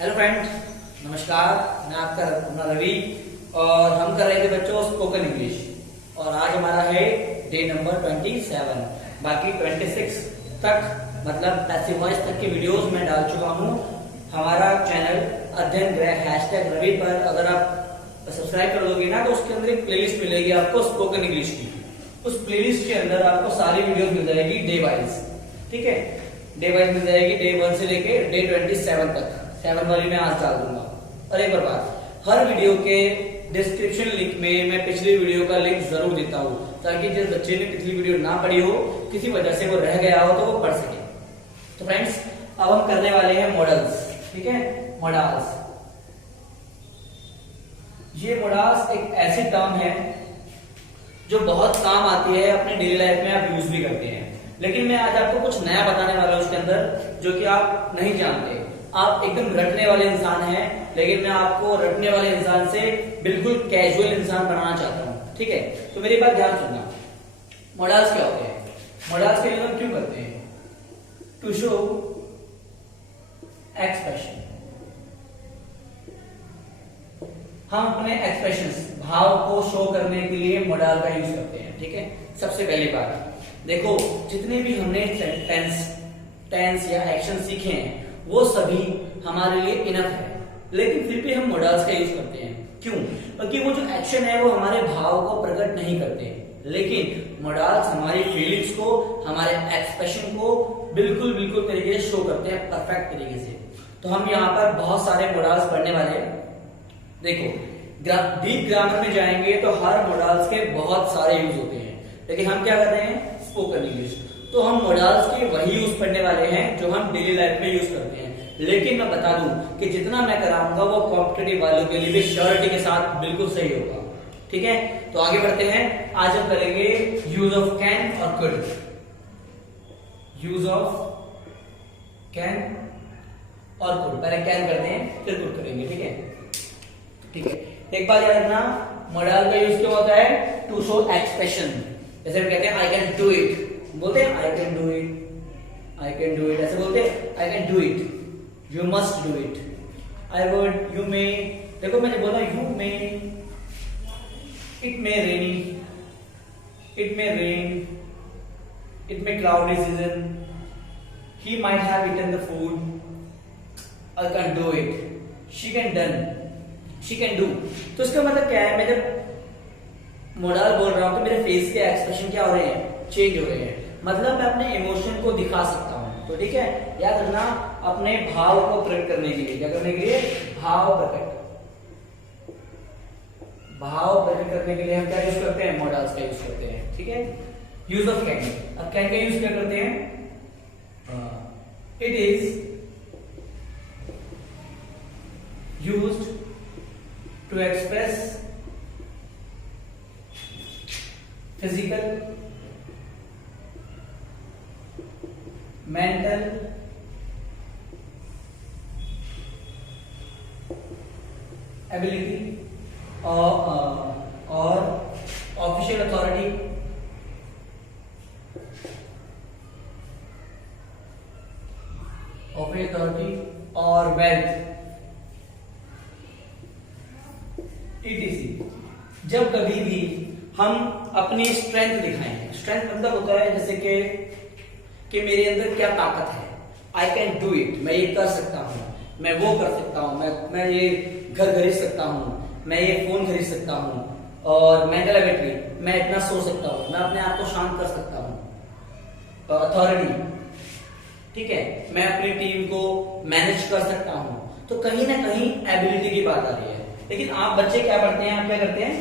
Hello friend, नमस्कार। मैं आपका अपना रवि और हम कर रहे थे बच्चों स्पोकन इंग्लिश और आज हमारा है डे नंबर 27। बाकी 26 तक मतलब पैसिव वॉइस तक के वीडियोस मैं डाल चुका हूँ। हमारा चैनल अध्ययन गृह #रवि पर अगर आप सब्सक्राइब कर लोगे ना तो उसके अंदर एक प्लेलिस्ट मिलेगी आपको स्पोकन इंग्लिश की। उस प्लेलिस्ट के अंदर आपको सारी वीडियोस मिल जाएगी डे वाइज। ठीक है, डे वाइज मिल जाएगी, डे 1 से लेके डे 27 तक। 7 वाली में आज डाल दूंगा। और एक और बात, हर वीडियो के डिस्क्रिप्शन लिंक में मैं पिछली वीडियो का लिंक जरूर देता हूँ ताकि जिस बच्चे ने पिछली वीडियो ना पढ़ी हो, किसी वजह से वो रह गया हो, तो वो पढ़ सके। तो फ्रेंड्स, अब हम करने वाले हैं मॉडल्स। ठीक है, मॉडल्स। ये मॉडल्स एक ऐसी टर्म है जो बहुत काम आती है, अपने डेली लाइफ में आप यूज भी करते हैं। लेकिन मैं आज आपको कुछ नया बताने वाला हूं उसके अंदर जो कि आप नहीं जानते। आप एकदम रटने वाले इंसान हैं, लेकिन मैं आपको रटने वाले इंसान से बिल्कुल कैजुअल इंसान बनाना चाहता हूं। ठीक है, तो मेरी बात ध्यान सुनना। मॉडल्स क्या होते हैं? मॉडल्स के लिए हम क्यों करते हैं? To show expression. हम अपने एक्सप्रेशंस, भाव को शो करने के लिए मॉडल का यूज करते हैं। ठीक है, सबसे पहली बात देखो, जितने भी हमने टेंस या एक्शन सीखे हैं वो सभी हमारे लिए इनफ है, लेकिन फिर भी हम मॉडल्स का यूज करते हैं। क्यों? क्योंकि वो जो एक्शन है वो हमारे भाव को प्रकट नहीं करते, लेकिन मॉडल्स हमारी फीलिंग्स को, हमारे एक्सप्रेशन को बिल्कुल बिल्कुल तरीके से शो करते हैं, परफेक्ट तरीके से। तो हम यहाँ पर बहुत सारे मॉडल्स पढ़ने वाले हैं। देखो, डीप ग्रामर में जाएंगे तो हर मॉडल्स के बहुत सारे यूज होते हैं, लेकिन हम क्या कर रहे हैं? Spoken English. तो हम मॉडल्स के वही यूज पढ़ने वाले हैं जो हम डेली लाइफ में यूज करते हैं। लेकिन मैं बता दूं कि जितना मैं कराऊंगा वो कॉम्पिटिटिव वालों के लिए भी श्योरिटी के साथ बिल्कुल सही होगा। ठीक है, तो आगे बढ़ते हैं। आज हम करेंगे यूज ऑफ कैन और कुड। यूज ऑफ कैन और कुड। पहले कैन करते हैं, फिर कुड करेंगे। ठीक है, ठीक है। एक बात याद रखना, मॉडल का यूज क्यों होता है? To show expression. जैसे हम कहते हैं आई कैन डू इट, बोलते हैं I can do it, I can do it. ऐसे बोलते हैं I can do it, you must do it, I would, you may. देखो मैंने बोला you may, it may rainy, it may rain, it may cloudy season, he might have eaten the food, I can do it, she can done, she can do. तो इसका मतलब क्या है? मैं जब मॉडल बोल रहा हूं तो मेरे फेस के एक्सप्रेशन क्या हो रहे हैं? चेंज हो रहे हैं। मतलब मैं अपने इमोशन को दिखा सकता हूं। तो ठीक है, याद रखना, अपने भाव को प्रकट करने के लिए, क्या करने के लिए? भाव प्रकट। भाव प्रकट करने के लिए हम क्या यूज करते हैं? मॉडल्स का यूज करते हैं। ठीक है, यूज ऑफ कैन। अब कैन का यूज क्या करते हैं? It is used to express physical, mental, ability और official authority, और wealth, etc। जब कभी भी हम अपनी स्ट्रेंथ दिखाएं, स्ट्रेंथ मतलब होता है जैसे कि मेरे अंदर क्या ताकत है, आई कैन डू इट, मैं ये कर सकता हूँ, मैं वो कर सकता हूँ, मैं ये घर खरीद सकता हूँ, मैं ये फोन खरीद सकता हूँ, और मेंटल एबिलिटी, मैं इतना सो सकता हूँ, मैं अपने आप को शांत कर सकता हूँ, अथॉरिटी, ठीक है, मैं अपनी टीम को मैनेज कर सकता हूँ। तो कहीं ना कहीं एबिलिटी की बात आ रही है। लेकिन आप बच्चे क्या पढ़ते हैं? आप क्या करते हैं?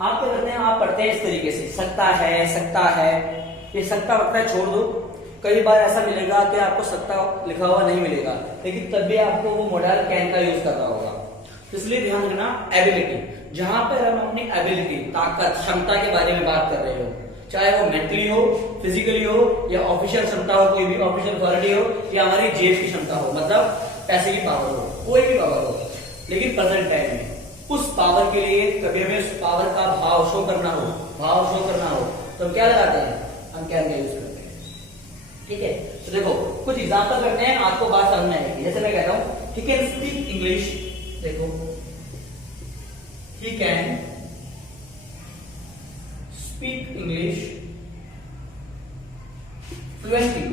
आप क्या करते हैं? आप पढ़ते हैं इस तरीके से, सकता है। ये सकता वक्ता छोड़ दो। कई बार ऐसा मिलेगा कि आपको सकता लिखा हुआ नहीं मिलेगा, लेकिन तब भी आपको वो मॉडल कैन का यूज करना होगा। तो इसलिए ध्यान रखना, एबिलिटी, जहां पर हम अपनी एबिलिटी, ताकत, क्षमता के बारे में बात कर रहे हो, चाहे वो मेंटली हो, फिजिकली हो, या ऑफिशियल क्षमता हो, कोई भी ऑफिशियल अथॉरिटी हो, या हमारी जेब की क्षमता हो, मतलब पैसे की पावर हो, कोई भी पावर हो, लेकिन प्रेजेंट टाइम में उस पावर के लिए कभी हमें उस पावर का भाव शो करना हो, तो हम क्या लगाते हैं? हम कैन का यूज करते हैं। ठीक है, तो देखो कुछ एग्जांपल करते हैं, आपको बात समझ में आएगी। जैसे मैं कहता हूं ही कैन स्पीक इंग्लिश, देखो he can speak English fluently.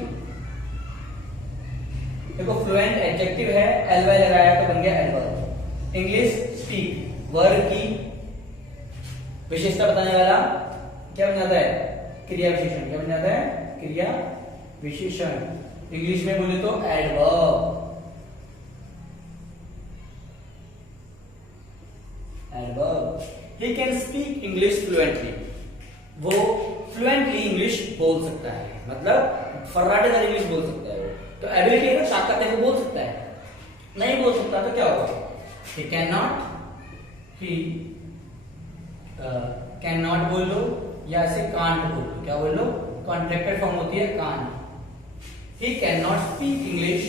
देखो फ्लुएंट एडजेक्टिव है, एल वाई लगाया तो बन गया एडवर्ब। इंग्लिश स्पीक वर्ब की विशेषता बताने वाला क्या बन जाता है, क्रिया विशेषण। क्या बन जाता है, क्रिया विशेषण। इंग्लिश में बोले तो adverb. Adverb. He can speak English fluently, वो फ्लुएंटली इंग्लिश बोल सकता है, मतलब फर्राटेदार इंग्लिश बोल सकता है। तो एबिलिटी है, ताकत है, वो बोल सकता है। नहीं बोल सकता तो क्या होगा, he can not, he can not बोल लो या ऐसे कांट बोल लो। क्या बोल लो, कॉन्ट्रैक्टेड फॉर्म होती है can't. He can not speak English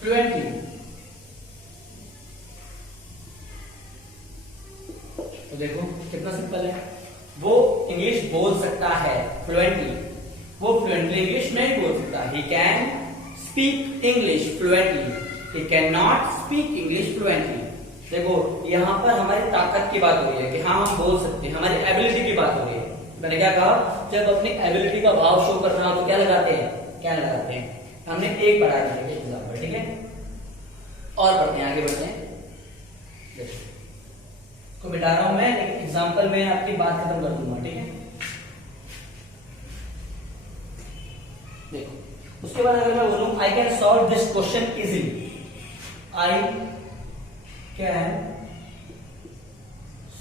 fluently. तो देखो कितना सिंपल है, वो इंग्लिश बोल सकता है फ्लुएंटली, वो फ्लुएंटली इंग्लिश नहीं बोल सकता। He can speak English fluently, he can not speak English fluently. देखो यहां पर हमारी ताकत की बात हो रही है कि हाँ हम बोल सकते हैं, हमारी एबिलिटी की बात हो रही है। मैंने क्या कहा, जब अपनी एबिलिटी का भाव शो करना हो तो क्या लगाते हैं, क्या लगाते हैं। हमने एक पढ़ा है एग्जाम्पल, ठीक है, और पढ़ते हैं, आगे बढ़ते हैं। को बिठा रहा हूं मैं, एक एग्जाम्पल में आपकी बात खत्म कर दूंगा, ठीक है। देखो उसके बाद अगर मैं बोलूं I can solve this question easily, I can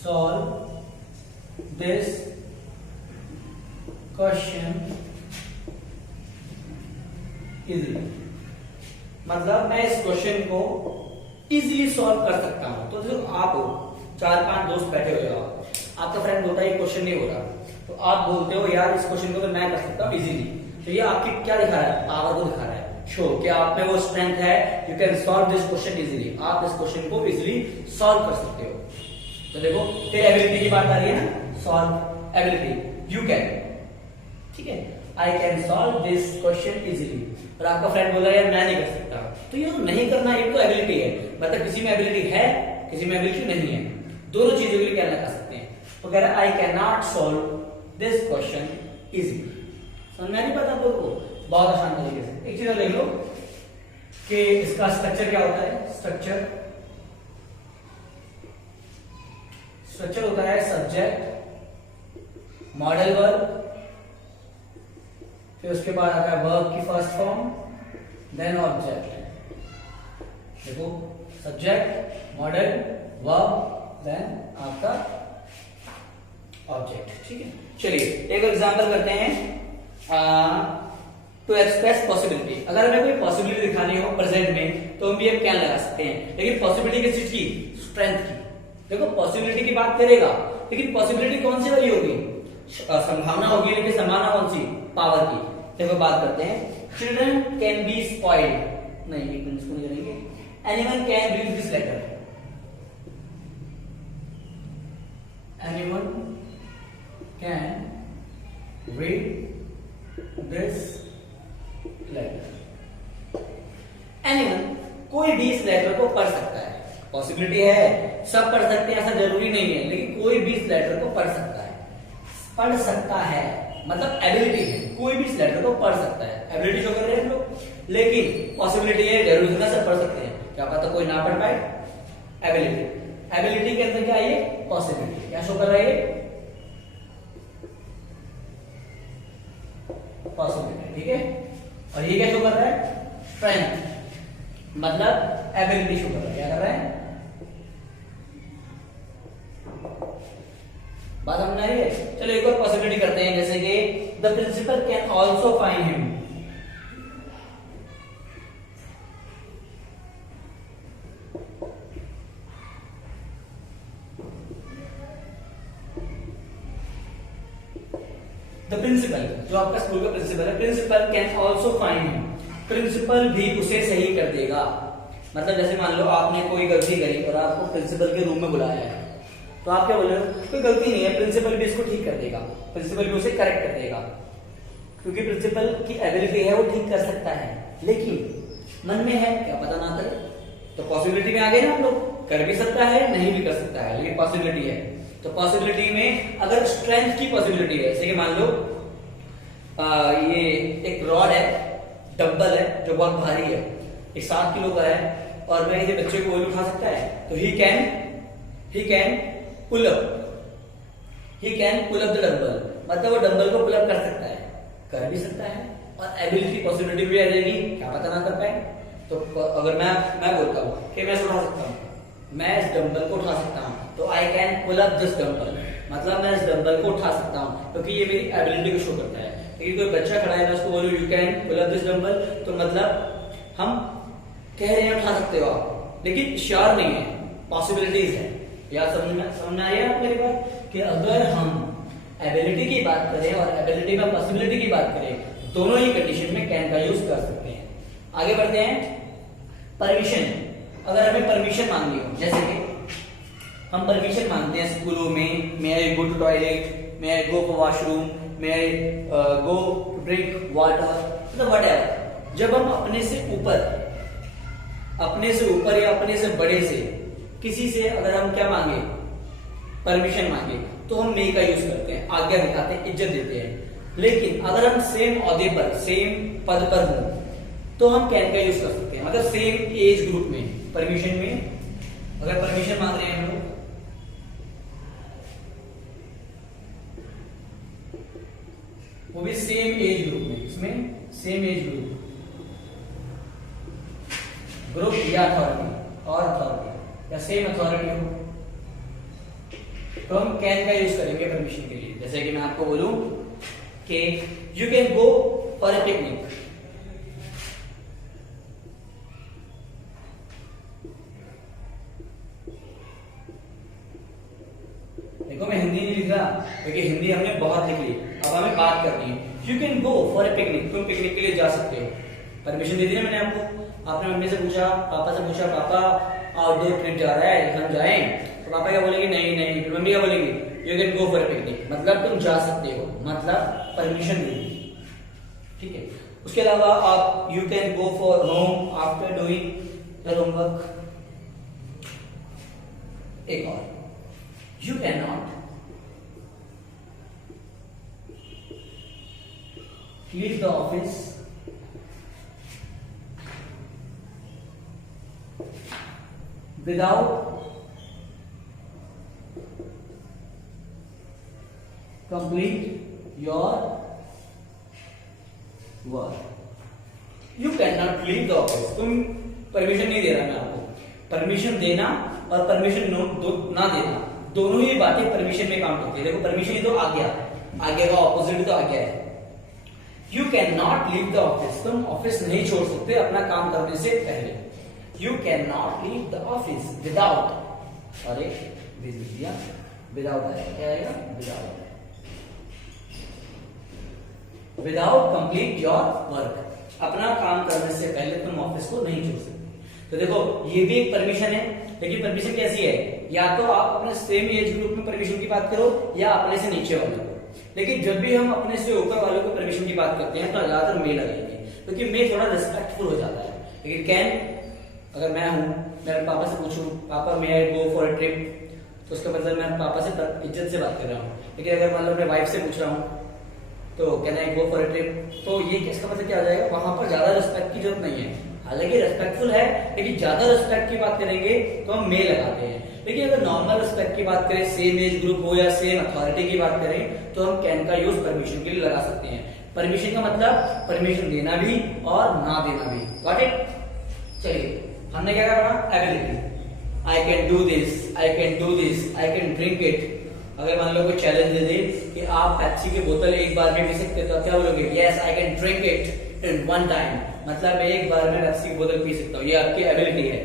solve this question easily, मतलब मैं इस क्वेश्चन को इजीली सॉल्व कर सकता हूं। तो जो आप हो, 4-5 दोस्त बैठे हुए हो, आपका फ्रेंड बोलता है ये क्वेश्चन नहीं हो रहा, तो आप बोलते हो यार इस क्वेश्चन को तो मैं कर सकता हूं इजीली। तो ये आपकी क्या दिखा रहा है, पावर को दिखा रहा है, शो कि आप में वो स्ट्रेंथ है, you can solve this question easily, आप इस क्वेश्चन को इजीली सॉल्व कर सकते हो। तो देखो फिर एबिलिटी की बात आ रही है ना, सॉल्व एबिलिटी, यू कैन, ठीक है, I can solve this question easily. और आपका फ्रेंड बोला यार मैं नहीं कर सकता, तो ये नहीं करना एक तो एबिलिटी है, मतलब किसी में एबिलिटी है, किसी में एबिलिटी नहीं है, दोनों चीजों के लिए क्या लगा सकते हैं। तो कह रहा है आई can not solve this question easily. समझ में आ रही बात आप लोगों को, बहुत आसान तरीके से। एक चीज और देख लो कि इसका स्ट्रक्चर क्या होता है। स्ट्रक्चर होता है सब्जेक्ट, मॉडल वर्ब, फिर उसके बाद आता है वर्ब की फर्स्ट फॉर्म, देन ऑब्जेक्ट। देखो सब्जेक्ट, मॉडल, वर्ब, देन आपका ऑब्जेक्ट, ठीक है। चलिए एक एग्जांपल करते हैं। टू एक्सप्रेस पॉसिबिलिटी, अगर हमें कोई पॉसिबिलिटी दिखानी हो प्रेजेंट में तो हम भी कैन लगा सकते हैं, लेकिन पॉसिबिलिटी किस चीज की, स्ट्रेंथ की। देखो पॉसिबिलिटी की बात करेगा, लेकिन पॉसिबिलिटी कौन सी वाली होगी, संभावना होगी, लेकिन संभावना कौन सी, पावर की। देखो बात करते हैं, चिल्ड्रन कैन बी स्पॉइल्ड, नहीं एक मिनट इसको नहीं करेंगे, anyone can read this letter, anyone can read this letter. Anyone, कोई भी इस लेटर को पढ़ सकता है, पॉसिबिलिटी है, सब पढ़ सकते हैं ऐसा जरूरी नहीं है, लेकिन कोई भी इस लेटर को पढ़ सकता है। पढ़ सकता है मतलब एबिलिटी है, कोई भी इस लेटर को पढ़ सकता है, एबिलिटी शो कर रहे हैं हम लोग, लेकिन पॉसिबिलिटी है, जरूरी नहीं सब पढ़ सकते हैं, क्या पता कोई ना पढ़ पाए। एबिलिटी, एबिलिटी के अंदर क्या है, पॉसिबिलिटी क्या शो कर रहा है, पॉसिबिलिटी, ठीक है। और ये क्या शो कर रहा है, स्ट्रेंथ, मतलब एबिलिटी शो कर रहा है, क्या कर रहा है, बात समझ आ रही है। चलो एक और पॉसिबिलिटी करते हैं, जैसे कि the principal can also find him, the principal, जो आपका स्कूल का प्रिंसिपल है, principal can also find him, principal भी उसे सही कर देगा। मतलब जैसे मान लो आपने कोई गलती करी और आपको प्रिंसिपल के रूम में बुलाया है, तो आप क्या बोल रहे हो, कोई गलती नहीं है, प्रिंसिपल भी इसको ठीक कर देगा, प्रिंसिपल भी उसे करेक्ट कर देगा, क्योंकि प्रिंसिपल की एबिलिटी है वो ठीक कर सकता है। लेकिन मन में है क्या पता ना करे, तो पॉसिबिलिटी में आ गए ना हम लोग, कर भी सकता है नहीं भी कर सकता है, लेकिन पॉसिबिलिटी है। तो पॉसिबिलिटी में अगर स्ट्रेंथ की पॉसिबिलिटी है, जैसे कि मान लो ये एक रॉड है, डंबल है जो बहुत भारी है, एक 7 किलो का है, और मैं ये बच्चे को उठा सकता है, तो he can pull up the dumbbell, मतलब वो डंबल को पुल अप कर सकता है, कर भी सकता है, और एबिलिटी पॉसिबिलिटी भी आ जाएगी, क्या पता ना कर पाए। तो अगर मैं बोलता हूँ कि मैं उठा सकता हूँ, मैं इस डंबल को उठा सकता हूँ, तो I can pull up this dumbbell, मतलब मैं इस डंबल को उठा सकता हूँ, क्योंकि ये मेरी एबिलिटी को शो करता है। लेकिन कोई बच्चा खड़ा है, मैं उसको बोलूं you can pull up this dumbbell, तो मतलब हम कह रहे हैं उठा सकते हो आप, लेकिन श्योर नहीं है, पॉसिबिलिटीज है। या समझ में आ रही है आप मेरी बात, कि अगर हम एबिलिटी की बात करें और एबिलिटी में पॉसिबिलिटी की बात करें, दोनों ही कंडीशन में कैन का यूज कर सकते हैं। आगे बढ़ते हैं, परमिशन। अगर हमें परमिशन मांगनी हो, जैसे कि हम परमिशन मांगते हैं स्कूलों में, may I go to toilet, may I go for washroom, may I go drink water, मतलब व्हाटएवर। जब हम अपने से ऊपर या अपने से बड़े से किसी से अगर हम क्या मांगे, परमिशन मांगे, तो हम मे का यूज करते हैं, आज्ञा दिखाते हैं, इज्जत देते हैं। लेकिन अगर हम सेम ओहदे पर, सेम पद पर हो, तो हम कैन का यूज कर सकते हैं, मतलब सेम एज ग्रुप में। परमिशन में अगर परमिशन मांग रहे हैं हम लोग, वो भी सेम एज ग्रुप में, इसमें सेम एज ग्रुप या अथॉरिटी या सेम अथॉरिटी हो, तो हम कैन का यूज करेंगे परमिशन के लिए। जैसे कि मैं आपको बोलूं कि you can go for a picnic, देखो मैं हिंदी नहीं लिख रहा, क्योंकि हिंदी हमने बहुत लिख ली, अब हमें बात करनी है। You can go for a picnic, तुम पिकनिक के लिए जा सकते हो, परमिशन दे दी ना मैंने आपको। आपने मम्मी से पूछा, पापा से पूछा, पापा आउटडोर ट्रिप जा रहा है, हम जाएं, तो पापा क्या बोलेंगे, नहीं नहीं, फिर मम्मी क्या बोलेगी, you can go for a picnic, मतलब तुम जा सकते हो, मतलब परमिशन दे दी, ठीक है। उसके अलावा आप you can go for home after doing your homework. एक और, you cannot leave the office without complete your work. You cannot leave the office, तुम परमिशन नहीं दे रहा मैं आपको, परमिशन देना और परमिशन ना देना, दोनों ही बातें परमिशन में काम करती है। देखो परमिशन ही तो आज्ञा का ऑपोजिट तो आज्ञा है। You can not leave the office, तुम ऑफिस नहीं छोड़ सकते अपना काम करने से पहले। You can not leave the office without, अरे विदाउट आएगा, क्या आएगा, विदाउट कंप्लीट योर वर्क, अपना काम करने से पहले तुम ऑफिस को नहीं छोड़ सकते। तो देखो ये भी एक परमिशन है, लेकिन परमिशन कैसी है, या तो आप अपने सेम एज ग्रुप में परमिशन की बात करो या अपने से नीचे वालों को। लेकिन जब भी हम अपने से ऊपर वालों को परमिशन की बात करते हैं तो ज्यादातर मे लगाएंगे, क्योंकि मे थोड़ा रिस्पेक्टफुल हो जाता है। लेकिन कैन, अगर मैं हूं, मेरे पापा से पूछूं, पापा मे I go for a trip, तो उसका मतलब मैं पापा से इज्जत से बात कर रहा हूँ। लेकिन अगर मान लो अपने वाइफ से पूछ रहा हूँ तो can I go for a trip, तो ये इसका मतलब क्या आ जाएगा, वहां पर ज्यादा रिस्पेक्ट की जरूरत नहीं है। हालांकि रेस्पेक्टफुल है, लेकिन ज्यादा रिस्पेक्ट की बात करेंगे तो हम मे लगाते हैं। लेकिन अगर नॉर्मल रिस्पेक्ट की बात करें, सेम एज ग्रुप हो या सेम अथॉरिटी की बात करें, तो हम कैन का यूज परमिशन के लिए लगा सकते हैं। परमिशन का मतलब परमिशन देना भी और ना देना भी। Got it? चलिए हमने क्या करा, ability, I can do this, I can do this, I can drink it. अगर मान लो कोई चैलेंज दे दे कि आप पेप्सी की बोतल एक बार में पी सकते, तो क्या बोलोगे, yes I can drink it in one time, मतलब मैं एक बार में पेप्सी की बोतल पी सकता हूँ, ये आपकी एबिलिटी है।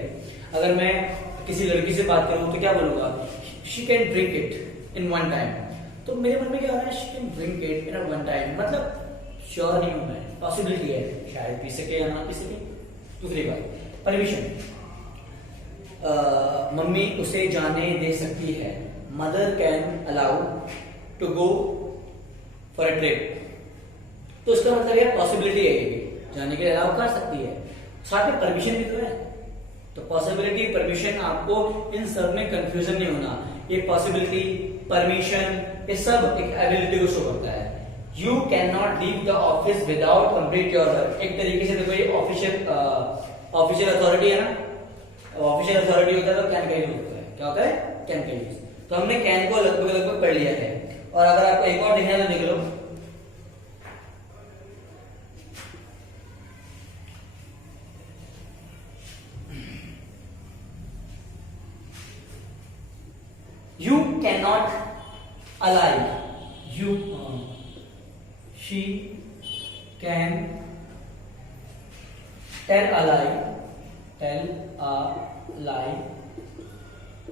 अगर मैं किसी लड़की से बात करूं तो क्या बोलूंगा, she can drink it in one time, तो मेरे मन में क्या आ रहा है, she can drink it in one time, मतलब श्योर नहीं हूं मैं, पॉसिबिलिटी है, शायद पी सके या ना पी सके। दूसरी बात, परमिशन, मम्मी उसे जाने दे सकती है, mother can allow to go for a trip. तो उसका मतलब यह पॉसिबिलिटी है कि जाने के लिए अलाउ कर सकती है, साथ में परमिशन भी तो है। तो पॉसिबिलिटी परमिशन, आपको इन सब में कंफ्यूजन नहीं होना। ये पॉसिबिलिटी परमिशन ये सब एक एबिलिटी को शो करता है। You can not leave the office without complete your work. एक तरीके से देखो ये ऑफिशियल अथॉरिटी है ना। ऑफिशियल अथॉरिटी होता है तो कैन का यूज होता है। क्या होता है? कैन का यूज। तो हमने कैन को लगभग पढ़ लिया है। और अगर आपको एक और देखना है तो देख लो, you cannot alive, she can tell a lie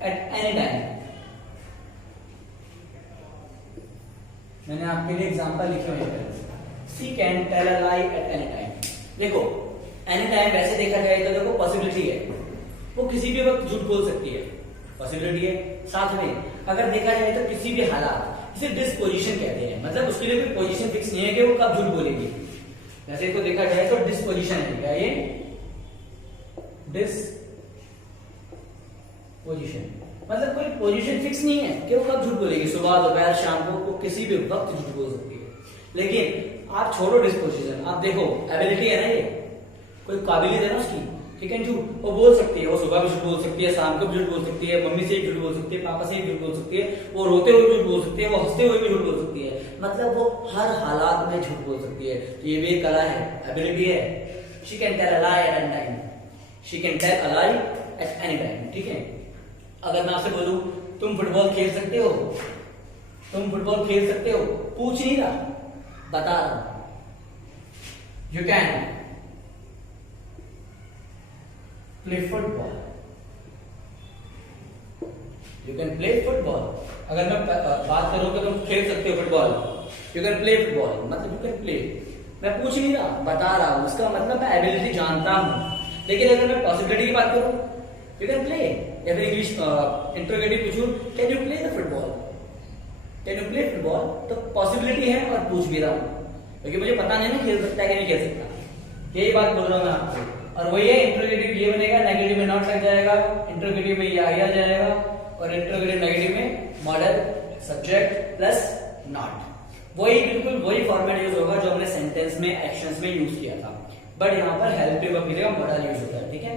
at any time। मैंने आपके लिए एग्जांपल लिखे हुए हैं। she can tell a lie at any time। देखो एनी टाइम वैसे देखा जाए तो देखो पॉसिबिलिटी है, वो किसी भी वक्त झूठ बोल सकती है, पॉसिबिलिटी है। साथ में अगर देखा जाए तो किसी भी हालात, इसे डिस्पोजिशन कहते हैं, मतलब उसके लिए कोई पोजीशन फिक्स नहीं है कि वो कब झूठ बोलेगी। वैसे तो देखा जाए तो डिस्पोजिशन है, क्या ये? डिस्पोजिशन मतलब कोई पोजीशन फिक्स नहीं है कि वो कब झूठ बोलेगी, सुबह दोपहर शाम को, वो किसी भी वक्त झूठ बोल सकती है। लेकिन आप छोड़ो डिस्पोजिशन, आप देखो एबिलिटी है ना, ये कोई काबिलियत है ना उसकी, ठीक है, झूठ वो बोल सकती है। वो सुबह भी झूठ बोल सकती है, शाम को भी झूठ बोल सकती है, मम्मी से भी झूठ बोल सकती है, पापा से भी झूठ बोल सकती है, वो रोते हुए भी झूठ बोल सकती है, वो हंसते हुए भी झूठ बोल सकती है, मतलब वो हर हालात में झूठ बोल सकती है। तो ये भी एक कला है, एबिलिटी है। She can tell a lie at any time, she can tell a lie at any time, ठीक है। अगर मैं आपसे बोलूं तुम फुटबॉल खेल सकते हो, तुम फुटबॉल खेल सकते हो, पूछ नहीं रहा, बता रहा हूं। You can play football, you can play football. अगर मैं बात करूं कि तुम खेल सकते हो football, you can play football, मतलब यू कैन प्ले, मैं पूछ नहीं रहा, बता रहा हूं, उसका मतलब मैं एबिलिटी जानता हूं। लेकिन अगर मैं पॉसिबिलिटी की बात करूं, यू कैन प्ले, या फिर इंग्लिश इंटरोगेटिव पूछूं, can you play the football, can you play football, तो पॉसिबिलिटी है और पूछ भी रहा हूं, क्योंकि मुझे पता नहीं ना खेल सकता है कि नहीं खेल सकता। यही बात बोल रहा हूं मैं आपको। और वही है इंट्रोगेटिव, ये बनेगा, नेगेटिव में नॉट लग जाएगा, इंट्रोगेटिव में ये आ जाएगा, और इंट्रोगेटिव नेगेटिव में मॉडल सब्जेक्ट प्लस नॉट। वही बिल्कुल वही फॉर्मेट यूज होगा जो हमने सेंटेंस में एक्शंस में यूज किया था, बट यहाँ पर हेल्पिंग वर्ब की जगह मॉडल यूज होता है, ठीक है।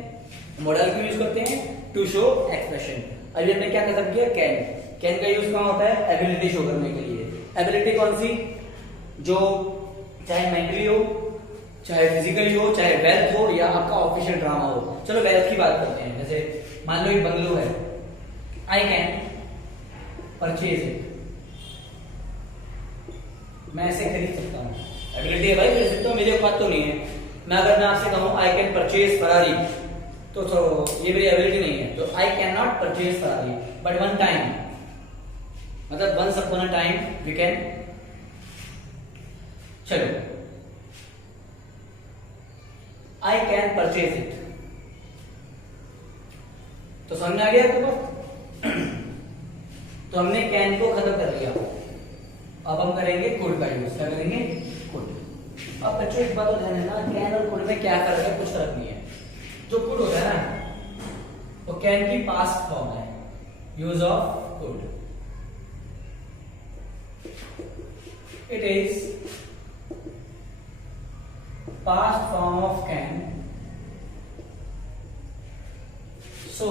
मॉडल क्यों यूज करते हैं? To show expression. अभी हमने क्या खत्म किया? कैन। कैन का यूज कहाँ होता है? एबिलिटी शो करने के लिए। एबिलिटी कौन सी? जो चाहे मेंटली हो, चाहे फिजिकली हो, चाहे वेल्थ हो, या आपका ऑफिशियल ड्रामा हो। चलो वेल्थ की बात करते हैं। जैसे मान लो एक बंगलो है, आई कैन परचेज इट, मैं इसे खरीद सकता हूँ। एबिलिटी है भाई, खरीद सकता हूँ, मेरी औकात तो नहीं है। मैं आपसे कहूँ आई कैन परचेज फरारी, तो ये मेरी एबिलिटी नहीं है, तो I can not purchase Ferrari, but one time, मतलब once upon a time we can. चलो आई कैन परचेज इट, तो समझ में आ गया आपके पास? तो हमने कैन को खत्म कर लिया, अब हम करेंगे कुड का यूज। क्या करेंगे? कुड। अब बच्चों एक बात ध्यान देना, कैन और कुड में क्या फर्क है? कुछ फर्क नहीं है। जो कुड होता है ना, वो कैन की पास्ट फॉर्म है, use of could. It is past form of can, so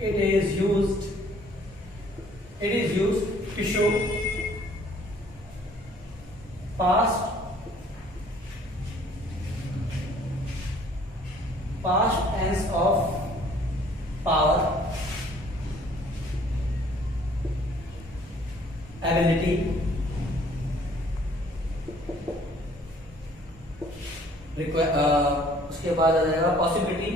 it is used to show past tense of power, ability, उसके बाद आ जाएगा पॉसिबिलिटी,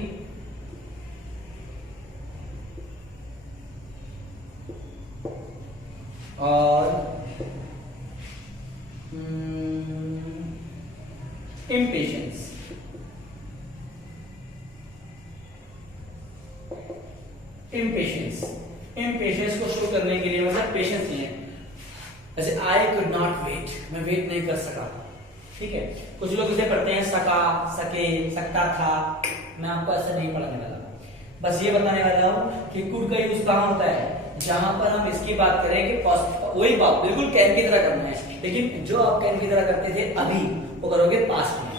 और इम्पेशंस। इम्पेशेंस को शो करने के लिए मतलब पेशेंस नहीं है। जैसे आई कुड नॉट वेट, मैं वेट नहीं कर सका, ठीक है। कुछ लोग इसे पढ़ते हैं सका, सके, सकता था, मैं आपको ऐसा नहीं पढ़ाने वाला, बस ये बताने वाला हूँ कि कुड का यूज कहाँ होता है, जहां पर हम इसकी बात करें कि वही बात बिल्कुल कैन की तरह करना है, लेकिन जो आप कैन की तरह करते थे अभी वो करोगे पास्ट में,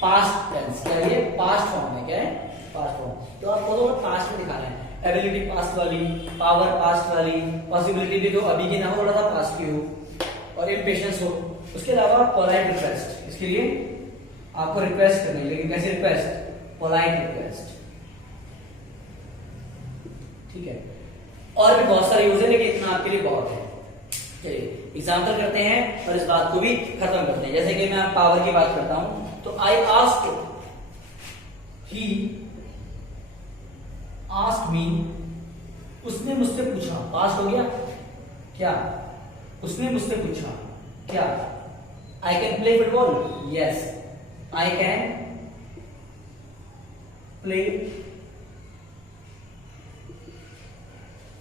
पास्ट टेंस, क्या ये पास्ट फॉर्म में, क्या है पास्ट फॉर्म, तो आपको तो पास्ट में दिखाना है। एबिलिटी पास्ट वाली, पावर पास्ट वाली, पॉसिबिलिटी भी जो अभी की ना हो, थोड़ा सा पास्ट की हो, और इम्पेशेंस हो। उसके अलावा पोलाइट रिक्वेस्ट, इसके लिए आपको रिक्वेस्ट करनी है, लेकिन कैसे रिक्वेस्ट, पोलाइट रिक्वेस्ट, ठीक है। और भी बहुत सारे यूज है, लेकिन इतना आपके लिए बहुत है। चलिए एग्जाम्पल करते हैं और इस बात को भी खत्म करते हैं। जैसे कि मैं पावर की बात करता हूं, तो I asked, he asked me, उसने मुझसे पूछा, पास्ट हो गया क्या, उसने मुझसे पूछा क्या, I can play football, yes I can play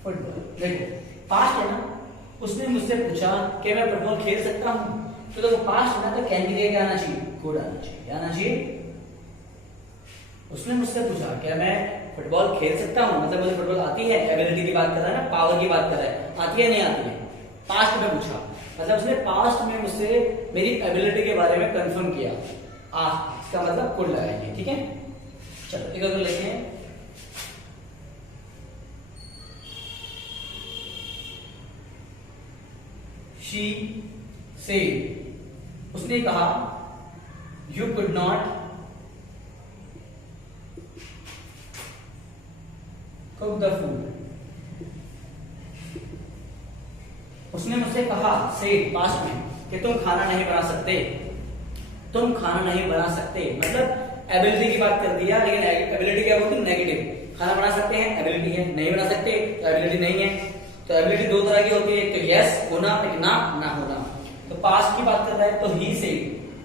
football. देखो पास्ट है ना, उसने मुझसे पूछा कि मैं फुटबॉल खेल सकता हूं, तो देखो पास्ट है ना, तो कैन की जगह क्या आना चाहिए, कुड आना चाहिए, क्या आना चाहिए। उसने मुझसे पूछा क्या मैं फुटबॉल खेल सकता हूं, मतलब मुझे फुटबॉल आती है, एबिलिटी की बात कर रहा है ना, पावर की बात कर रहा है, आती है नहीं आती है, पास्ट में पूछा, मतलब उसने पास्ट में मुझसे मेरी एबिलिटी के बारे में कंफर्म किया, इसका मतलब कुड लगाएंगे, ठीक है। चलो एक और लेते हैं, शी सेड, उसने कहा you could not cook the food, उसने मुझसे कहा सेड पास्ट में कि तुम खाना नहीं बना सकते, तुम खाना नहीं बना सकते, मतलब एबिलिटी की बात कर दिया, लेकिन एबिलिटी क्या बोलती है, नेगेटिव। खाना बना सकते हैं एबिलिटी है, नहीं बना सकते तो एबिलिटी नहीं है। तो एबिलिटी दो तरह की होती है, एक तो यस होना, एक ना होना। तो पास्ट की बात कर रहा है, तो he said,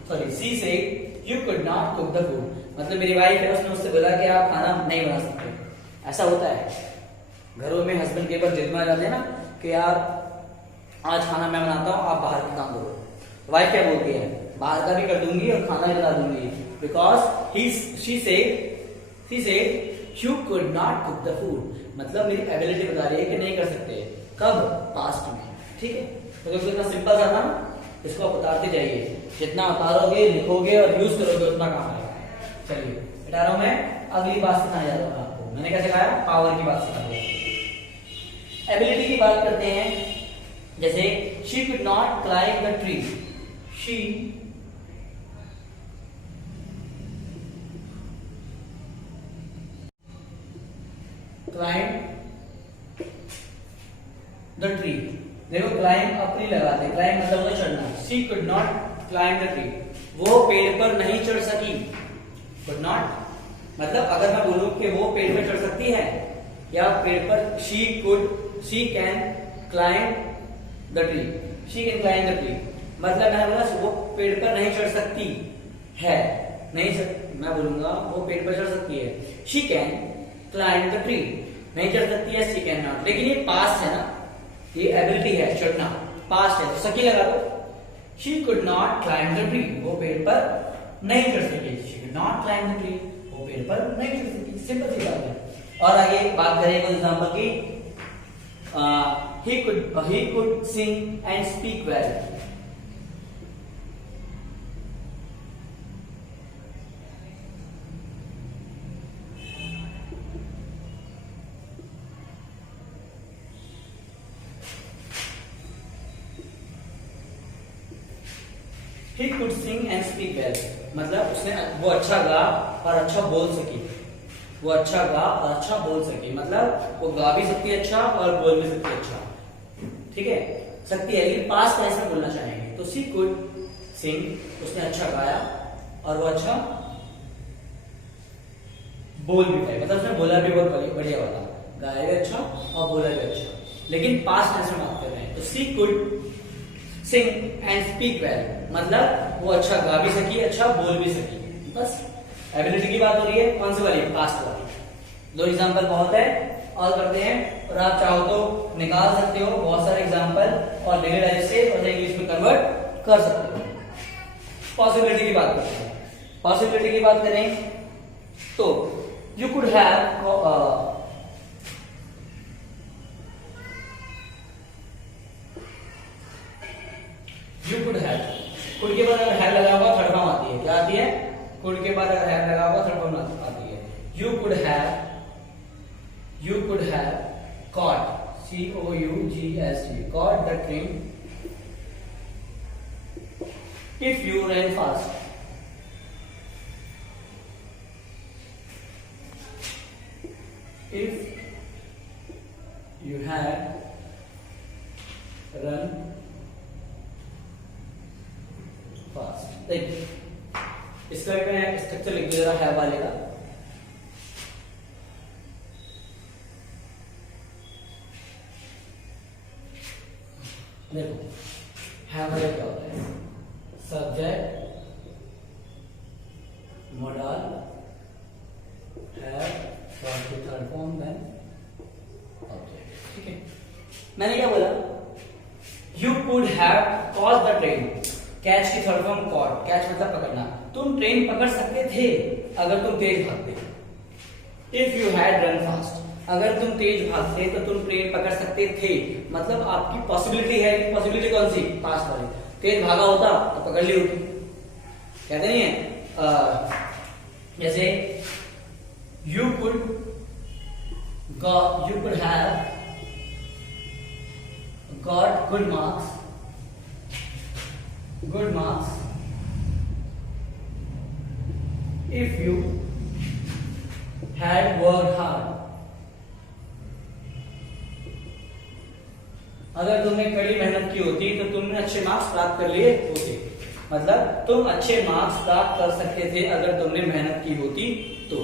sorry she said you could not cook the food, मतलब मेरी वाइफ है, उसने मुझसे बोला कि आप खाना नहीं बना सकते। ऐसा होता है घरों में, हस्बैंड के ऊपर जिद में आ जाते हैं ना कि यार आज खाना मैं बनाता हूँ, आप बाहर का काम करो। वाइफ क्या बोलती है, बाहर का भी कर दूंगी और खाना भी बना दूंगी, because she said you could not cook the food, मतलब मेरी एबिलिटी बता रही है कि नहीं कर सकते। कब, पास्ट में, ठीक है। तो दोस्तों इतना सिंपल था ना, इसको आप उतारते जाइए, जितना उतारोगे, लिखोगे और यूज करोगे उतना काम आएगा। चलिए बता रहा हूं मैं, अगली बात सिखाने जा रहा हूं आपको। मैंने क्या सिखाया, पावर की बात सिखा दिया। एबिलिटी की बात करते हैं, जैसे she could not climb the tree, she climb the tree. देखो क्लाइंब अपनी लगाते, क्लाइंब मतलब होता चढ़ना। She could not climb the tree, वो पेड़ पर नहीं चढ़ सकी। कुड नॉट मतलब अगर मैं बोलूं कि वो पेड़ पर चढ़ सकती है, या पेड़ पर she can climb the tree, she can climb the tree, मतलब मैंने बोला वो पेड़ पर नहीं चढ़ सकती है, मैं बोलूंगा वो पेड़ पर चढ़ सकती है, she can climb the tree, नहीं चढ़ सकती है शी कैन नॉट। लेकिन ये पास्ट है ना, ये एबिलिटी है चढ़ना, पास्ट है, तो सकी लगा दो। She could not climb the tree, वो पेड़ पर नहीं चढ़ सकी, she could not climb the tree, वो पेड़ पर नहीं चढ़ सकी, सिंपल सी बात है। और आगे बात करें एग्जांपल की, he could sing and speak well, he could sing and speak well, मतलब उसने वो अच्छा गा और अच्छा बोल सकी, वो अच्छा गा और अच्छा बोल सकी, मतलब वो गा भी सकती है अच्छा और बोल भी सकती है अच्छा, ठीक है, सकती है, लेकिन पास्ट टेंस में बोलना चाहेंगे। तो शी कुड सिंग, उसने अच्छा गाया और वो अच्छा बोल भी पाए, मतलब उसने बोला भी बहुत बढ़िया वाला, गाया भी अच्छा और बोला भी अच्छा, लेकिन पास्ट टेंस में बात कर रहे हैं। तो she could sing and speak well, मतलब वो अच्छा गा भी सकी, अच्छा बोल भी सकी, बस एबिलिटी की बात हो रही है, कौन सी वाली, पास्ट वाली। दो एग्जांपल बहुत है, और करते हैं, और आप चाहो तो निकाल सकते हो बहुत सारे एग्जांपल और डेली लाइफ से इंग्लिश में कन्वर्ट कर सकते हो। पॉसिबिलिटी की बात करते हैं। पॉसिबिलिटी की बात करें तो यू कुड हैव कुड के बाद अगर हैव लगा हुआ थर्ड फॉर्म आती है, क्या आती है? कुड के बाद अगर हैव लगा हुआ थर्ड फॉर्म आती है। You could have caught, COUGHT, caught the train if you ran fast. If you had run fast. देखिए इसका मैं स्ट्रक्चर लिख दे रहा है वाले का। देखो हैव वाले क्या होता है? Subject, model, have, third form, then object. ठीक है, मैंने क्या बोला? You could have caught the train. Catch की थर्ड फॉर्म कॉट, कैच मतलब पकड़ना। तुम ट्रेन पकड़ सकते थे अगर तुम तेज भागते। If you had run fast, अगर तुम तेज भागते तो तुम ट्रेन पकड़ सकते थे, मतलब आपकी पॉसिबिलिटी है। पॉसिबिलिटी कौन सी? पास्ट वाली। तेज भागा होता तो पकड़ ली होती। कहते नहीं है जैसे you could have got good marks if you had worked hard. अगर तुमने कड़ी मेहनत की होती तो तुमने अच्छे मार्क्स प्राप्त कर लिए होते। मतलब तुम अच्छे मार्क्स प्राप्त कर सकते थे अगर तुमने मेहनत की होती तो।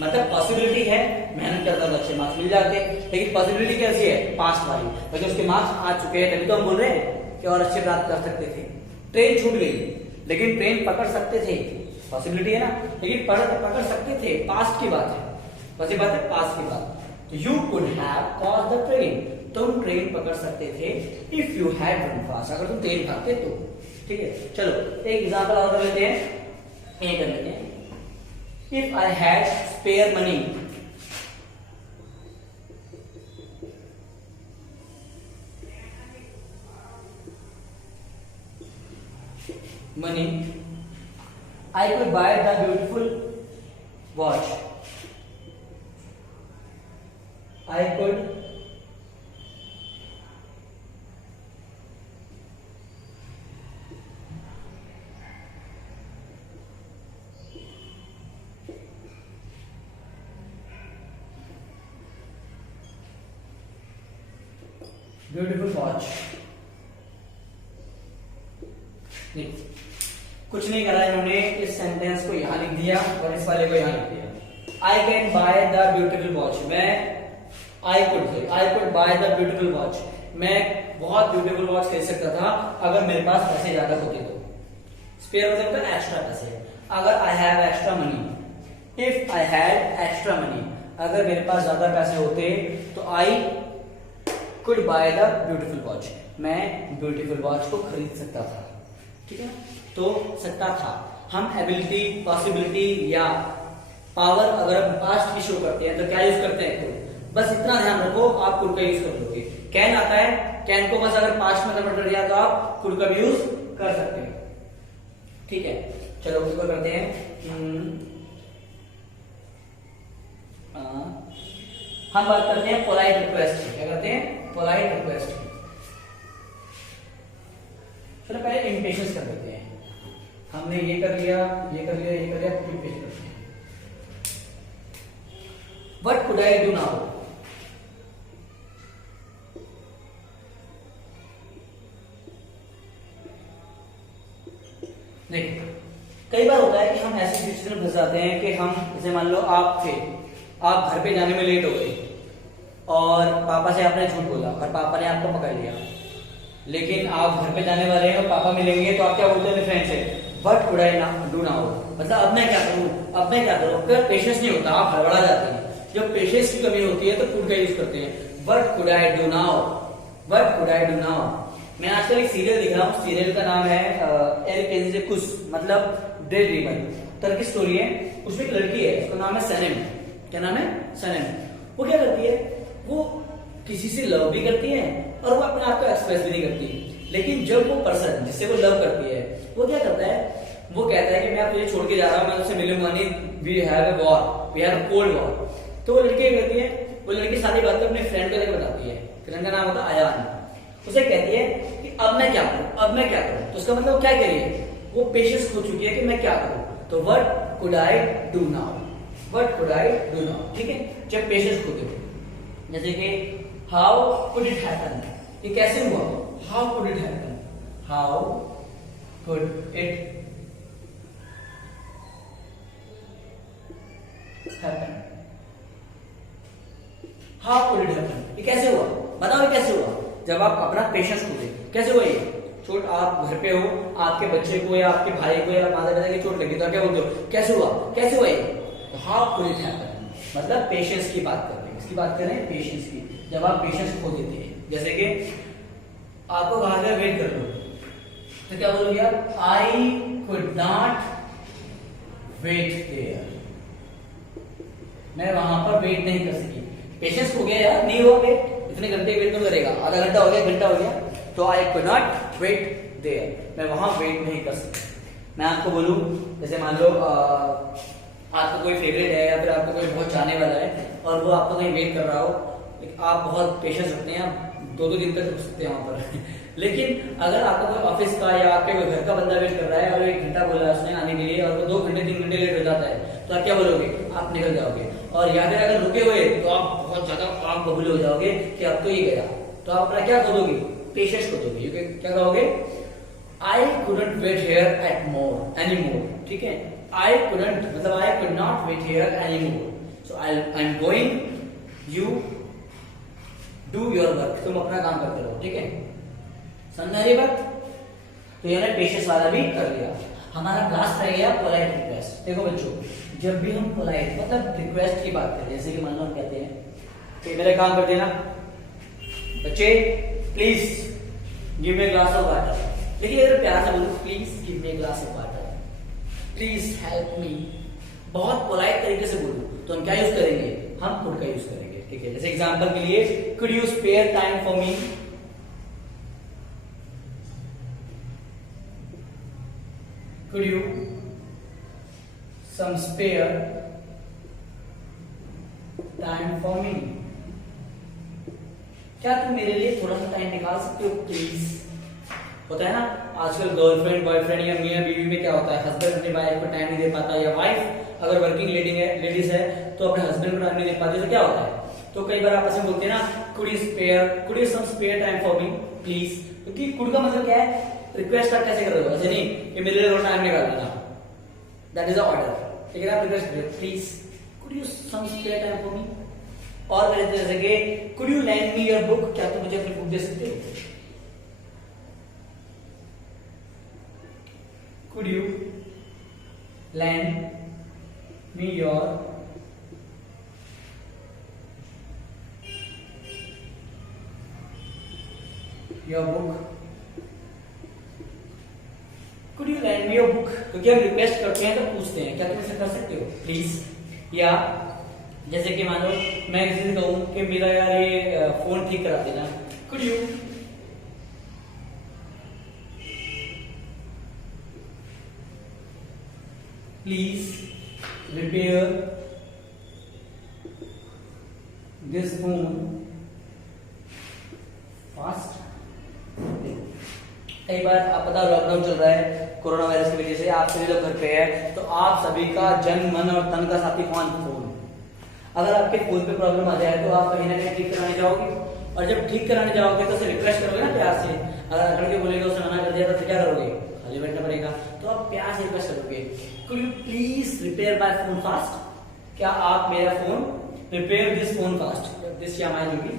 मतलब पॉसिबिलिटी है, मेहनत करता तो अच्छे मार्क्स मिल जाते, लेकिन पॉसिबिलिटी कैसी है? पास्ट वाली। क्योंकि उसके मार्क्स आ चुके हैं तभी तो हम बोल रहे हैं कि और अच्छे प्राप्त कर सकते थे। ट्रेन छूट गई लेकिन ट्रेन पकड़ सकते थे, पॉसिबिलिटी है ना, लेकिन पकड़ सकते थे, पास्ट की बात है। कौन सी बात है? पास्ट की बात। तो you could have caught the train, तुम ट्रेन पकड़ सकते थे if you had run fast, अगर तुम तेज भागते तो। ठीक है, चलो एक एग्जांपल और कर लेते हैं, ये कर लेते हैं। If I had spare money, I could buy the beautiful watch. I could beautiful watch. कुछ नहीं करा इन्होंने, इस सेंटेंस को यहां लिख दिया और इस वाले को यहां लिख दिया। I can buy the beautiful watch, मैं I could buy the beautiful watch, मैं बहुत ब्यूटीफुल वॉच खरीद सकता था अगर मेरे पास पैसे ज्यादा होते तो। स्पेयर मतलब होता है एक्स्ट्रा पैसे। अगर I have extra money, if I had extra money, अगर मेरे पास ज्यादा पैसे होते तो I could buy the beautiful watch, मैं ब्यूटीफुल वॉच को खरीद सकता था। ठीक है, तो सकता था। हम एबिलिटी, पॉसिबिलिटी या पावर अगर हम पास्ट की शो करते हैं तो क्या यूज करते हैं? तो बस इतना ध्यान रखो, आप कुड का यूज कर लोगे। कैन आता है, कैन को बस अगर पास्ट में कन्वर्ट कर दिया तो आप कुड का भी यूज कर सकते हैं। ठीक है, चलो उसको करते हैं। हम बात करते हैं पोलाइट रिक्वेस्ट की। क्या करते हैं? पोलाइट रिक्वेस्ट की। चलो पहले इम्पेशंस कर देते हैं। हमने ये कर लिया, ये कर लिया, ये कर लिया, इम्पेशंस करते हैं। What could I do now? देखिए कई बार होता है कि हम ऐसी सिचुएशन में फंस जाते हैं कि हम, जैसे मान लो आप थे, आप घर पे जाने में लेट हो गए और पापा से आपने झूठ बोला और पापा ने आपको पकड़ लिया, लेकिन आप घर पे जाने वाले हैं और पापा मिलेंगे तो आप क्या बोलते हैं अपने फ्रेंड से? What could I do now? मतलब अब मैं क्या करूं, अब मैं क्या करूं? अगर पेशेंस नहीं होता, आप हड़बड़ा जाते हैं जब पेशेंस की कमी होती है तो कुड का यूज करते हैं। What could I do now, what could I do now. मैं आजकल एक सीरियल देख रहा हूँ, सीरियल का नाम है एल केंजे कुस, मतलब डे ड्रीमर, टर्की स्टोरी है। उसमें एक लड़की है, उसका नाम है सनम। क्या नाम है? सनम। वो क्या करती है, वो किसी से लव भी करती है और वो अपने आप को एक्सप्रेस भी नहीं करती। लेकिन जब वो पर्सन जिससे वो लव करती है वो क्या करता है, वो कहता है कि मैं अब तुझे छोड़ के जा रहा हूँ, मैं तुझसे मिलूंगा नहीं, we have a war, we have a cold war. तो वो लड़की क्या करती है, वो लड़की सारी बातें अपने फ्रेंड को लेकर बताती है। फ्रेंड का नाम होता है अयान। उसे कहती है कि अब मैं क्या करूं, अब मैं क्या करूं। तो उसका मतलब क्या करिए, वो पेशेंस खो चुकी है कि मैं क्या करूं। तो what could I do now, what could I do now, ठीक है। जब पेशेंस खोते हो, जैसे कि हाउ कुड इट हैपन, ये कैसे हुआ, how could it happen, how could it happen, how could it happen, ये कैसे हुआ, बताओ ये कैसे हुआ। जब आप अपना पेशेंस खोते, कैसे हुआ ये चोट, आप घर पे हो, आपके बच्चे को या आपके भाई को या माता पिता की चोट लगी तो क्या बोलते हो, कैसे हुआ, कैसे हुआ ये। हाउ कुड इट हैपन, मतलब पेशेंस की बात कर रहे हैं, इसकी बात कर रहे हैं पेशेंस की। जब आप पेशेंस खो देते हैं, जैसे कि आपको कहा गया वेट कर लो, तो क्या बोलोगे आप, I could not wait there, मैं वहां पर वेट नहीं कर सकी। पेशेंस हो गया यार, नहीं हुआ वेट, इतने घंटे वेट नहीं करेगा, आधा घंटा हो गया, घंटा हो गया, तो I could not wait there, मैं वहां वेट नहीं कर सकी। मैं आपको बोलूं, जैसे मान लो आपका कोई फेवरेट है या फिर आपका कोई बहुत चाहने वाला है और वो आपका कहीं वेट कर रहा हो, आप बहुत पेशेंस रखते हैं, आप 2-2 दिन तक रुक सकते हैं वहां पर लेकिन अगर आपका कोई ऑफिस का या आपके कोई घर का बंदा वेट कर रहा है और 1 घंटा बोला है उसने आने के लिए और वो 2 घंटे 3 घंटे लेट हो जाता है, तो आप क्या बोलोगे, आप निकल जाओगे। और या फिर अगर रुके हुए तो आप बहुत ज्यादा आग बबूले हो जाओगे कि अब तो ये गया, तो आप अपना क्या खोदोगे, पेशेंस खोदोगे। क्या कहोगे, I couldn't wait here at more any more, ठीक है। आई कुडंट मतलब I could not wait here any more, so I am going, you do your work, तुम अपना काम करते रहो, ठीक है। समझ रही बात। तो ये पेशेंस वाला भी कर लिया। हमारा क्लास रह गया पोलाइट रिक्वेस्ट। देखो बच्चों, जब भी हम पोलाइट मतलब रिक्वेस्ट की बात करें, जैसे कि मान लो हम कहते हैं कि मेरा काम कर देना बच्चे, please give me glass of water. लेकिन अगर प्यार से बोलो, please give me glass of water, please help me, बहुत पोलाइट तरीके से बोलो, तो हम क्या यूज करेंगे, हम कुड का यूज करेंगे, ठीक है। जैसे एग्जांपल के लिए, could you spare time for me, could you some spare time for me, क्या तुम मेरे लिए थोड़ा सा टाइम निकाल सकते हो प्लीज। होता है ना आजकल गर्लफ्रेंड बॉयफ्रेंड या मियां बीवी में क्या होता है, हस्बैंड अपनी वाइफ को टाइम नहीं दे पाता, या वाइफ अगर वर्किंग लेडीज है तो अपने हस्बैंड को टाइम नहीं दे पाती, तो क्या होता है, तो कई बार आपस में बोलते हैं ना, could you some spare time for me please. क्योंकि कुड का मतलब क्या है, रिक्वेस्ट आप कैसे कर रहे हो, ऐसे नहीं कि मेरे लिए थोड़ा टाइम निकाल देना, दैट इज अ ऑर्डर। लेकिन आप रिक्वेस्ट करें, please could you some spare time for me. और जैसे कि could you lend me your book, क्या तुम मुझे अपनी बुक दे सकते हो, could you lend me your book, could you lend me your book. क्योंकि हम रिक्वेस्ट करते हैं तो पूछते हैं, क्या तुम इसे कर सकते हो प्लीज। या जैसे कि मानो मैं किसी से कहूं कि मेरा यार ये फोन ठीक करा देना, could you please repair this phone fast. कई बार आप पता लॉकडाउन चल रहा है कोरोना वायरस की वजह से, आप सभी लोग घर पे है, तो आप सभी का जन मन और तन का साथी कौन, फोन। अगर आपके फोन पे प्रॉब्लम आ जाए तो आप कहीं ना कहीं ठीक कराने जाओगे, और जब ठीक कराने जाओगे तो उसे रिक्वेस्ट करोगे ना प्यार से। अगर अकड़ के बोलेगा, उसे मना कर दिया तो फिर क्या करोगे, खाली बैठना पड़ेगा। तो आप प्यार से रिक्वेस्ट करोगे, could you please repair my phone fast, क्या आप मेरा phone repair this phone fast, this या माय जो भी,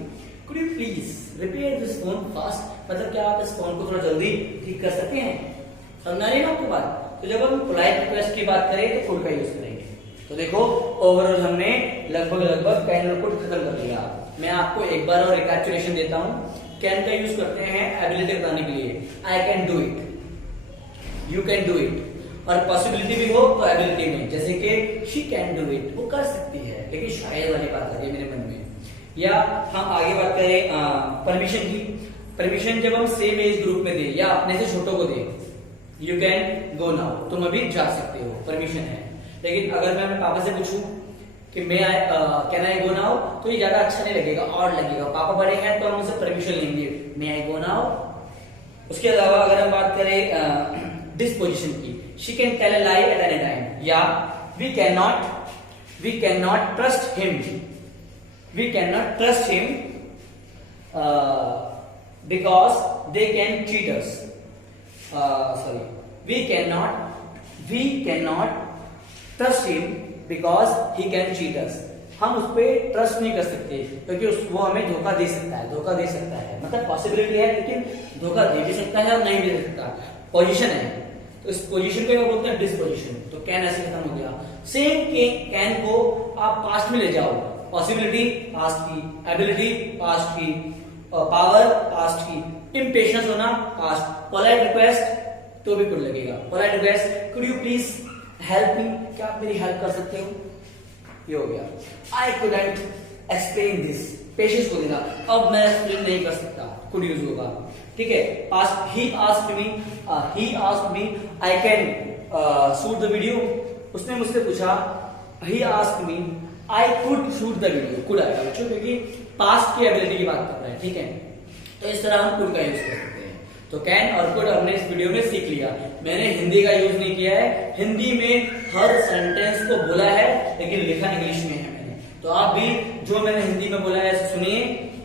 could you please repair this phone fast, मतलब क्या आप इस फोन को थोड़ा जल्दी ठीक कर सकते हैं। समझा रही है ना आपको बात। तो जब हम पोलाइट रिक्वेस्ट की बात करें तो कुड का यूज करेंगे। तो देखो ओवरऑल हमने लगभग कैन और कुड खत्म कर लिया। मैं आपको एक बार और रिकैपिचुलेशन देता हूं। कैन का यूज करते हैं एबिलिटी बताने के लिए, आई can do it, you can do it, और पॉसिबिलिटी भी हो तो एबिलिटी में, जैसे कि शी कैन डू इट, वो कर सकती है, लेकिन शायद वाली बात आ गई मेरे मन में। या हम आगे बात करें परमिशन की। परमिशन जब हम सेम एज ग्रुप में दे या अपने से छोटों को दे, यू कैन गो नाउ, तुम अभी जा सकते हो, परमिशन है। लेकिन अगर मैं अपने पापा से पूछूं कि मैं कैन आई गो नाउ, तो ये ज्यादा अच्छा नहीं लगेगा, और लगेगा। पापा बड़े हैं तो हम उनसे परमिशन लेंगे, मे आई गो नाउ। उसके अलावा अगर हम बात करें डिस्पोजिशन की, she can tell a lie at any time, या we can not trust him, we can not trust him because they can cheat us, sorry, we can not trust him because he can cheat us. हम उस पर trust नहीं कर सकते क्योंकि वो हमें धोखा दे सकता है, मतलब पॉसिबिलिटी है लेकिन धोखा दे भी सकता है और नहीं भी दे सकता, पोजीशन है। तो इस पोजीशन को क्या बोलते हैं, डिस्पोजिशन। तो कैन ऐसे खत्म हो गया। सेम कैन को आप पास्ट में ले जाओ, पॉसिबिलिटी पास्ट की, एबिलिटी पास्ट की, पावर पास्ट की, इम्पेशंस होना पास्ट, पोलाइट रिक्वेस्ट तो भी कुड लगेगा, polite request, could you please help me, क्या आप मेरी हेल्प कर सकते हो, ये हो गया। I couldn't explain this, patience को देना, अब मैं एक्सप्लेन नहीं कर सकता, कुड यूज होगा, ठीक है। Past, he asked me I can shoot the video, उसने मुझसे पूछा, he asked me I could shoot the video, could आएगा बच्चों क्योंकि पास्ट की एबिलिटी की बात कर रहा है, ठीक है। तो इस तरह हम कुड का यूज कर सकते हैं। तो कैन और कुड हमने इस वीडियो में सीख लिया। मैंने हिंदी का यूज नहीं किया है, हिंदी में हर सेंटेंस को बोला है लेकिन लिखा इंग्लिश में है मैंने। तो आप भी जो मैंने हिंदी में बोला है सुनिए,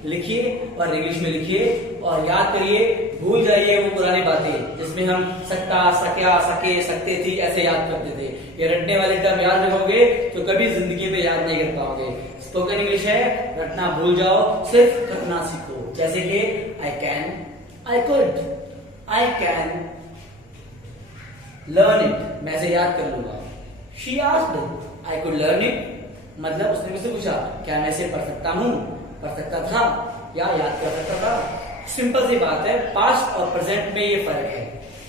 लिखिए और इंग्लिश में लिखिए और याद करिए, भूल जाइए वो पुरानी बातें जिसमें हम सकता, सक्या, सके, सकते थी ऐसे याद करते थे। ये रटने वाले टर्म याद रखोगे तो कभी जिंदगी में याद नहीं कर पाओगे। स्पोकन इंग्लिश है, रटना भूल जाओ, सिर्फ करना सीखो। जैसे कि I can, I could, I can learn it, मैं ऐसे याद कर लूंगा। She asked I could learn it, मतलब उसने मुझसे पूछा क्या मैं इसे पढ़ सकता हूँ, पढ़ सकता था या याद कर सकता था। सिंपल सी बात है, पास्ट और प्रेजेंट में ये फर्क है।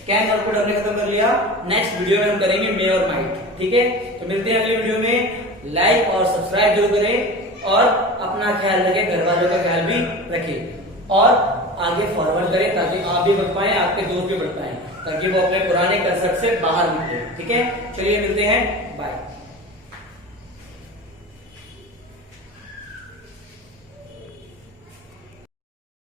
कैन और कुड हमने खत्म कर लिया। नेक्स्ट वीडियो में हम करेंगे मे और माइट, ठीक है। तो मिलते हैं अगले वीडियो में। लाइक और सब्सक्राइब जरूर करें और अपना ख्याल रखें, घर वालों का ख्याल भी रखें और आगे फॉरवर्ड करें ताकि आप भी बढ़ पाए, आपके दोस्त भी बढ़ पाए, ताकि वो अपने पुराने कंसेप्ट से बाहर निकले, ठीक है। चलिए मिलते हैं, बाय।